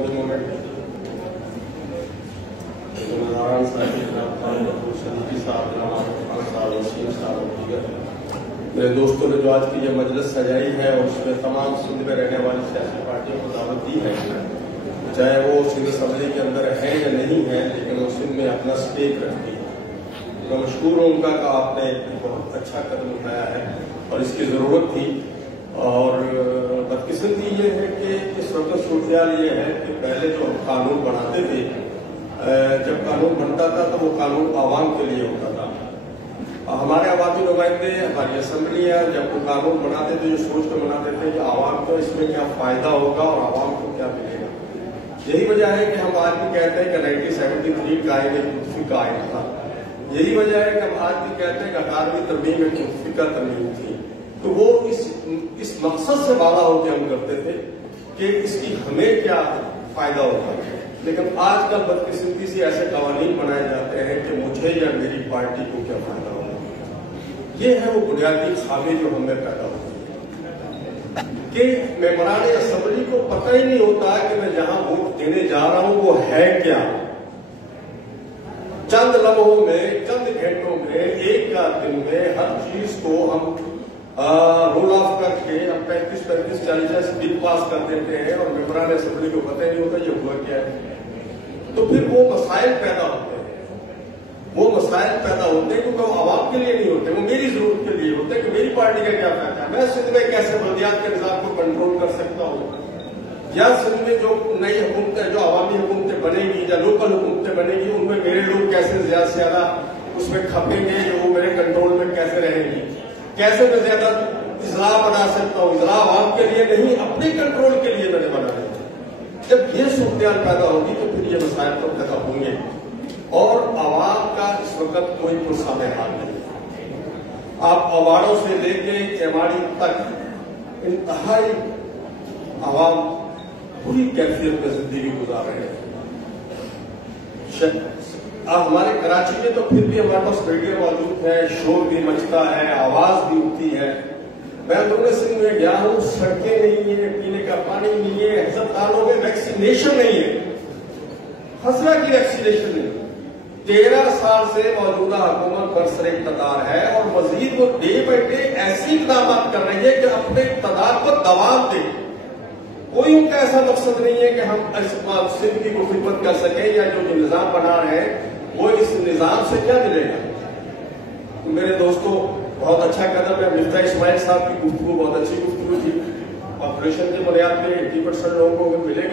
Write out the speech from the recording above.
of the moment. Narayan صاحب جناب خان بخور صدیقی صاحب جناب عامر خان صاحب وسیم صاحب اور دیگر میرے دوستوں نے جو آج کی یہ مجلس سجائی ہے اور اس میں تمام سندھ میں رہنے والی سیاسی پارٹیوں کو دعوت دی ہے، چاہے وہ سندھ اسمبلی کے اندر ہے یا نہیں ہے، لیکن وہ سندھ میں اپنا سٹیک رکھتی ہے۔ میں مشکور ہوں ان کا کہ آپ نے بہت اچھا قدم اٹھایا ہے اور اس کی ضرورت تھی۔ اور بدقسمتی یہ ہے کہ اس وقت صورتحال یہ ہے کہ پہلے جو ہم قانون بناتے تھے، جب قانون بنتا تھا تو وہ قانون عوام کے لیے ہوتا تھا۔ ہمارے عوامی نمائندے، ہماری اسمبلیاں جب وہ قانون بناتے تھے، جو سوچ کر بناتے تھے کہ عوام کو اس میں کیا فائدہ ہوگا اور عوام کو کیا ملے گا۔ یہی وجہ ہے کہ ہم آج بھی کہتے ہیں کہ 1973 کا آئین ایک متفقہ آئین تھا۔ یہی وجہ ہے کہ ہم آج بھی کہتے ہیں کہ 18ویں ترمیم ایک متفقہ ترمیم تھی۔ تو وہ اس مقصد سے بالا ہو کے ہم کرتے تھے کہ اس کی ہمیں کیا فائدہ ہوگا، لیکن آج کل بدقسمتی سے ایسے قوانین بنائے جاتے ہیں کہ مجھے یا میری پارٹی کو کیا فائدہ ہوگا۔ یہ ہے وہ بنیادی خامی جو ہمیں پیدا ہوتی ہے کہ ممبران اسمبلی کو پتہ ہی نہیں ہوتا کہ میں جہاں ووٹ دینے جا رہا ہوں وہ ہے کیا۔ چند لمحوں میں، چند گھنٹوں میں، ایک کا دن میں ہر چیز کو ہم رول آف کر کے اب 35 40 بل پاس کر دیتے ہیں اور ممبران اسمبلی کو پتہ ہی نہیں ہوتا یہ ہوا کیا ہے۔ تو پھر وہ مسائل پیدا ہوتے ہیں، وہ مسائل پیدا ہوتے ہیں کیونکہ وہ عوام کے لیے نہیں ہوتے، وہ میری ضرورت کے لیے ہوتے ہیں کہ میری پارٹی کا کیا فائدہ ہے، میں سندھ میں کیسے بلدیات کے نظام کو کنٹرول کر سکتا ہوں، یا سندھ میں جو نئی حکومتیں، جو عوامی حکومتیں بنے گی یا لوکل حکومتیں بنے گی، ان میں میرے لوگ کیسے زیادہ سے زیادہ اس میں کھپیں گے، جو وہ میرے کنٹرول میں کیسے رہیں گی، کیسے میں زیادہ اضلاع بنا سکتا ہوں۔ اضلاع عوام کے لیے نہیں، اپنے کنٹرول کے لیے میں نے بنایا۔ جب یہ صورتحال پیدا ہوگی تو پھر یہ مسائل تو پیدا ہوں گے اور عوام کا اس وقت کوئی پرسامے حال نہیں۔ آپ اواڑوں سے لے کے ایماڑی تک انتہائی عوام بری کیفیت میں زندگی گزار رہے ہیں۔ اب ہمارے کراچی میں تو پھر بھی ہمارے پاس میڈیا موجود ہے، شور بھی مچتا ہے، آواز بھی اٹھتی ہے۔ میں دونوں سندھ میں گیا ہوں، سڑکیں نہیں ہیں، پینے کا پانی نہیں ہے، ہسپتالوں میں ویکسینیشن نہیں ہے، خسرہ کی ویکسینیشن نہیں۔ 13 سال سے موجودہ حکومت برسر اقتدار ہے اور مزید وہ ڈے بائی ڈے ایسی اقدامات کر رہی ہے کہ اپنے اقتدار کو دوام دے۔ کوئی ان کا ایسا مقصد نہیں ہے کہ ہم سندھ کی خدمت کر سکیں یا جو نظام بنا رہے ہیں وہ اس نظام سے کیا ملے گا۔ میرے دوستوں، بہت اچھا قدم ہے۔ مفتاح اسماعیل صاحب کی گفتگو بہت اچھی گفتگو تھی۔ پاپولیشن کی بنیاد پہ 80% لوگوں کو ملے